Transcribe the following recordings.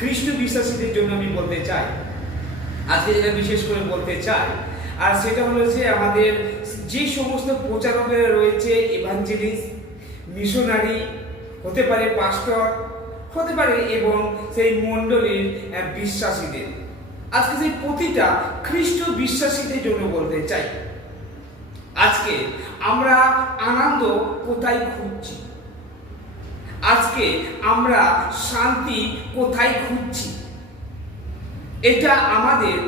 খ্রিস্ট বিশ্বাসীদের জন্য আমি বলতে চাই, আজকে যেটা বিশেষ করে বলতে চাই, আর সেটা হলো যে আমাদের যে সমস্ত প্রচারকেরা রয়েছে, ইভাঞ্জেলিস্ট, মিশনারি, হতে পারে পাস্টর, হতে পারে এবং সেই মণ্ডলীর বিশ্বাসীদের, আজকে সেই প্রতিটা খ্রিস্ট বিশ্বাসীদের জন্য বলতে চাই, আজকে আমরা আনন্দ কোথায় খুঁজছি? আজকে আমরা শান্তি কোথায় খুঁজছি? এটা আমাদের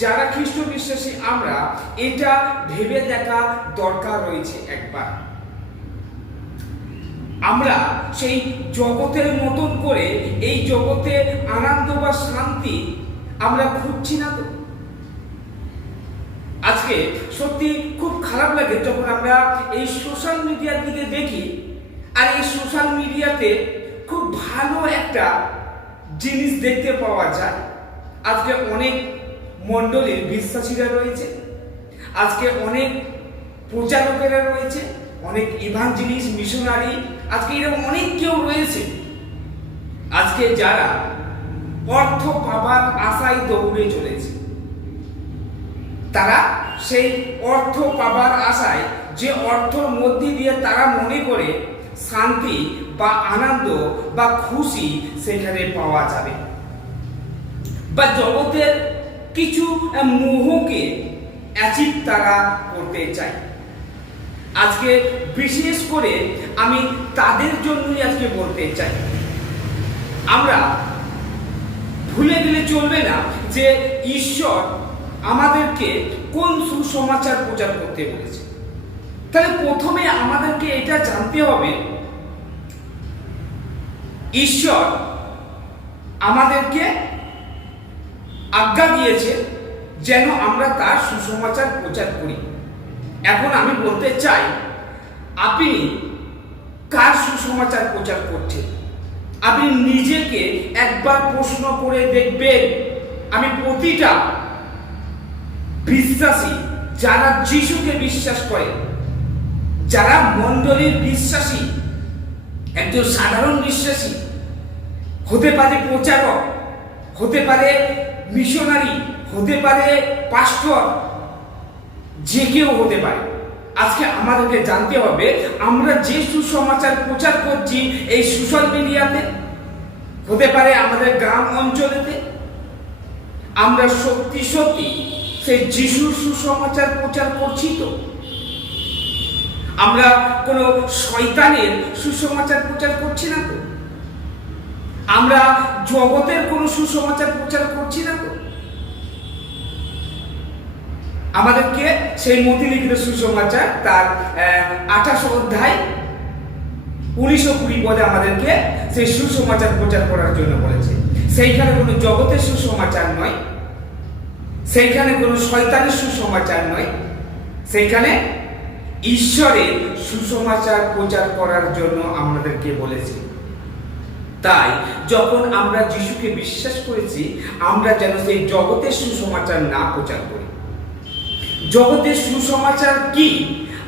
যারা খ্রিস্ট বিশ্বাসী আমরা এটা ভেবে দেখা দরকার রয়েছে একবার। আমরা সেই জগতের মতন করে এই জগতে আনন্দ বা শান্তি আমরা খুঁজছি না তো? আজকে সত্যি খুব খারাপ লাগে যখন আমরা এই সোশ্যাল মিডিয়ার দিকে দেখি, আর এই সোশ্যাল মিডিয়াতে খুব ভালো একটা জিনিস দেখতে পাওয়া যায়। আজকে অনেক মণ্ডলীর বিশ্বাসীরা রয়েছে, আজকে অনেক প্রচারকেরা রয়েছে, অনেক ইভাঞ্জেলিস্ট, মিশনারি, আজকে এরকম অনেক কেউ রয়েছে, আজকে যারা অর্থ পাবার আশায় দৌড়ে চলেছে। তারা সেই অর্থ পাবার আশায়, যে অর্থর মধ্যে দিয়ে তারা মনে করে শান্তি বা আনন্দ বা খুশি সেখানে পাওয়া যাবে, বা জগতের কিছু মোহকে অ্যাচিভ তারা করতে চায়। আজকে বিশেষ করে আমি তাদের জন্যই আজকে বলতে চাই, আমরা ভুলে গেলে চলবে না যে ঈশ্বর আমাদেরকে কোন সুসমাচার প্রচার করতে বলেছে। তাহলে প্রথমে আমাদেরকে এটা জানতে হবে, ঈশ্বর আমাদেরকে আজ্ঞা দিয়েছে যেন আমরা তার সুসমাচার প্রচার করি। এখন আমি বলতে চাই, আপনি কার সুসমাচার প্রচার করছেন? আপনি নিজেকে একবার প্রশ্ন করে দেখবেন। আমি প্রতিটা বিশ্বাসী, যারা যিশুকে বিশ্বাস করে, যারা মণ্ডলীর বিশ্বাসী, একজন সাধারণ বিশ্বাসী, হতে পারে প্রচারক, হতে পারে মিশনারি, হতে পারে পাস্টর, যে কেউ হতে পারে। আজকে আমাদেরকে জানতে হবে, আমরা যে সুসমাচার প্রচার করছি এই সোশ্যাল মিডিয়াতে, হতে পারে আমাদের গ্রাম অঞ্চলেতে, আমরা সত্যি সত্যি সেই যিশুর সুসমাচার প্রচার করছি তো? আমরা কোনো শয়তানের সুসমাচার প্রচার করছি না তো? আমরা জগতের কোনো সুসমাচার প্রচার করছি না তো? আমাদেরকে সেই মতিলিখিত সুসমাচার তার 28 অধ্যায় 19-20 পদে আমাদেরকে সেই সুসমাচার প্রচার করার জন্য বলেছে। সেইখানে কোনো জগতের সুসমাচার নয়, সেইখানে কোনো শয়তানের সুসমাচার নয়, সেইখানে ঈশ্বরের সুসমাচার প্রচার করার জন্য আমাদেরকে বলেছে। তাই যখন আমরা যিশুকে বিশ্বাস করেছি, আমরা যেন সেই জগতের সুসমাচার না প্রচার করি। জগতের সুসমাচার কি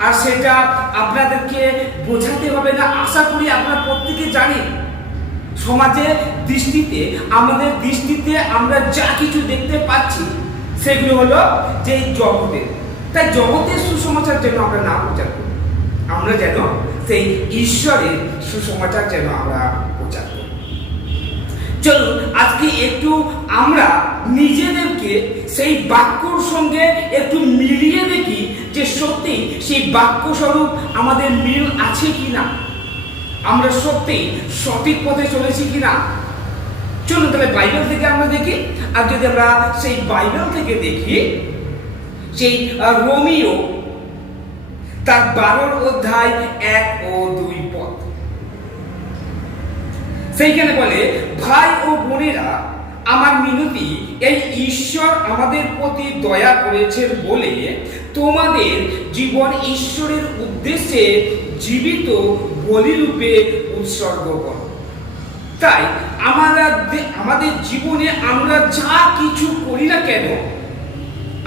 আর সেটা আপনাদেরকে বোঝাতে হবে না, আশা করি আপনারা প্রত্যেকে জানেন। সমাজের দৃষ্টিতে, আমাদের দৃষ্টিতে আমরা যা কিছু দেখতে পাচ্ছি সেগুলো হলো যে জগতের। তাই জগতের সুসমাচার যেন আমরা না প্রচার করি, আমরা যেন সেই ঈশ্বরের সুসমাচার যেন আমরা প্রচার করি। চলুন আজকে একটু আমরা নিজেদেরকে সেই বাক্যর সঙ্গে একটু মিলিয়ে দেখি যে সত্যি সেই বাক্য স্বরূপ আমাদের মিল আছে কিনা, আমরা সত্যি সঠিক পথে চলেছি কিনা। চলুন তাহলে বাইবেল থেকে আমরা দেখি। আর যদি আমরা সেই বাইবেল থেকে দেখি, সেই রোমিও তার 12 অধ্যায় 1 ও 2 পদ, সেইখানে বলে, ভাই ও বোনেরা, আমার মিনতি, এই ঈশ্বর আমাদের প্রতি দয়া করেছেন বলে তোমাদের জীবন ঈশ্বরের উদ্দেশ্যে জীবিত বলিরূপে উৎসর্গ করো। তাই আমাদের জীবনে আমরা যা কিছু করি না কেন,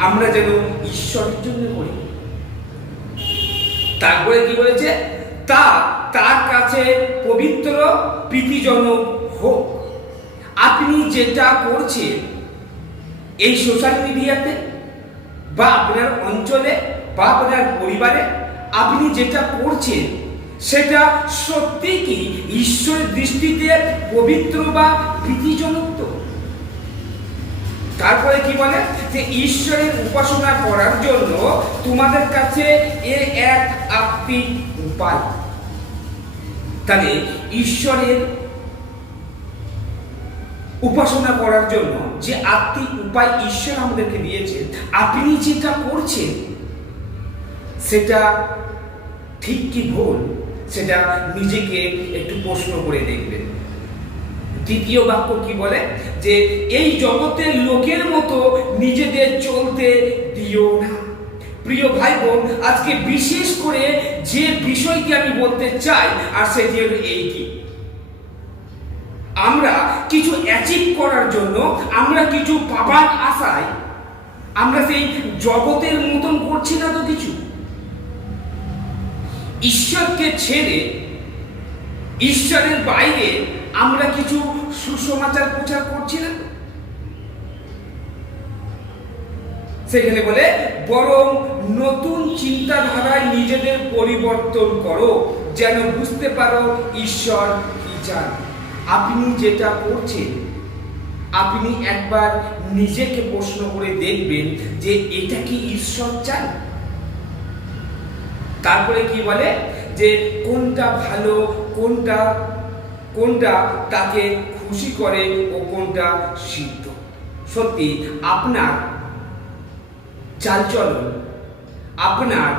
আমরা যেন ঈশ্বরের জন্য করি। তারপরে কি বলেছে? তার কাছে পবিত্র প্রীতিজনক হোক। আপনি আপনি যেটা করছেন এই সোশ্যাল মিডিয়াতে বা আপনার অঞ্চলে বা আপনার পরিবারে, আপনি যেটা করছেন সেটা সত্যি কি ঈশ্বরের দৃষ্টিতে পবিত্র বা প্রীতিজনক? তো তারপরে কি বলে যে ঈশ্বরের উপাসনা করার জন্য তোমাদের কাছে এক আত্মিক উপায়। তাহলে ঈশ্বরের উপাসনা করার জন্য যে আত্মিক উপায় ঈশ্বর আমাদেরকে দিয়েছে, আপনি যেটা করছেন সেটা ঠিক কি ভুল সেটা নিজেকে একটু প্রশ্ন করে দেখবেন। দ্বিতীয় বাক্য কি বলে যে এই জগতের লোকের মতো নিজেদের চলতে দিও না। প্রিয় ভাই বোন, আজকে বিশেষ করে যে বিষয়টি আমি বলতে চাই আর সেটি হলো এইটি, আমরা কিছু অ্যাচিভ করার জন্য, আমরা কিছু পাবার আশায় আমরা সেই জগতের মতন করছি না তো কিছু। ঈশ্বরকে ছেড়ে ঈশ্বরের বাইরে আমরা কিছু সুসমাচার প্রচার করছি না। সেখানে বলে বরং নতুন চিন্তাধারায় নিজেদের পরিবর্তন করো, যেন বুঝতে পারো ঈশ্বর কি চান। আপনি যেটা করছেন আপনি একবার নিজেকে প্রশ্ন করে দেখবেন যে এটা কি ঈশ্বর চান। তারপরে কি বলে যে কোনটা ভালো, কোনটা তাকে খুশি করে ও কোনটা সিদ্ধ। সত্যি আপনার চালচলন, আপনার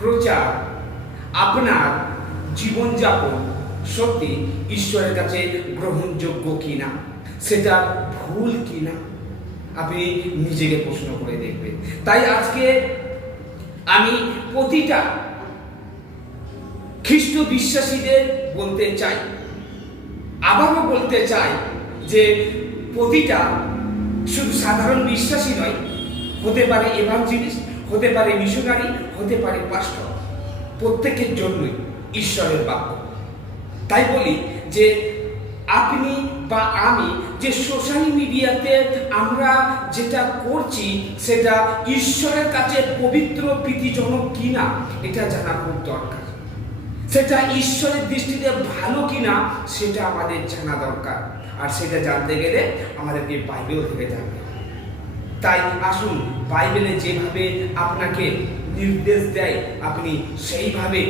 প্রচার, আপনার জীবনযাপন সত্যি ঈশ্বরের কাছে গ্রহণযোগ্য কিনা, সেটা ভুল কিনা, আপনি নিজেকে প্রশ্ন করে দেখবেন। তাই আজকে আমি প্রতিটা খ্রিস্ট বিশ্বাসীদের বলতে চাই, আবারও বলতে চাই যে প্রতিটা শুধু সাধারণ বিশ্বাসী নয়, হতে পারে এভাঞ্জেলিস্ট, হতে পারে মিশনারি, হতে পারে পাস্টর, প্রত্যেকের জন্যই ঈশ্বরের বাক্য। তাই বলি যে আপনি বা আমি যে সোশ্যাল মিডিয়াতে আমরা যেটা করছি সেটা ঈশ্বরের কাছে পবিত্র প্রীতিজনক কিনা এটা জানা খুব দরকার। সেটা ঈশ্বরের দৃষ্টিতে ভালো কিনা সেটা আমাদের জানা দরকার। আর সেটা জানতে গেলে আমাদেরকে বাইবেল থেকে জানতে হবে। তাই আসুন বাইবেলে যেভাবে আপনাকে নির্দেশ দেয় আপনি সেইভাবে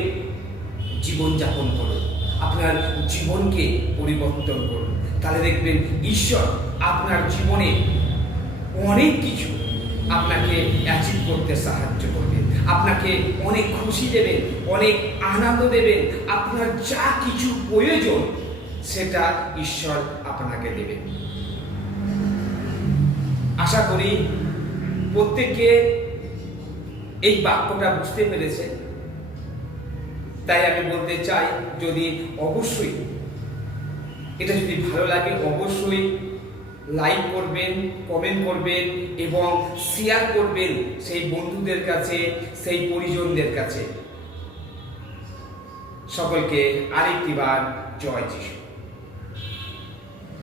জীবনযাপন করুন, আপনার জীবনকে পরিবর্তন করুন। তাহলে দেখবেন ঈশ্বর আপনার জীবনে অনেক কিছু আপনাকে অ্যাচিভ করতে সাহায্য করবে, আপনাকে অনেক খুশি দেবেন, অনেক আনন্দ দেবেন। আপনার যা কিছু প্রয়োজন সেটা ঈশ্বর আপনাকে দেবেন। আশা করি প্রত্যেকে এই বাক্যটা বুঝতে পেরেছে। তাই আমি বলতে চাই, যদি অবশ্যই এটা যদি ভালো লাগে অবশ্যই লাইক করবেন, কমেন্ট করবেন এবং শেয়ার করবেন সেই বন্ধুদের কাছে, সেই পরিজনদের কাছে। সকলকে আরেকটিবার জয় যিশু।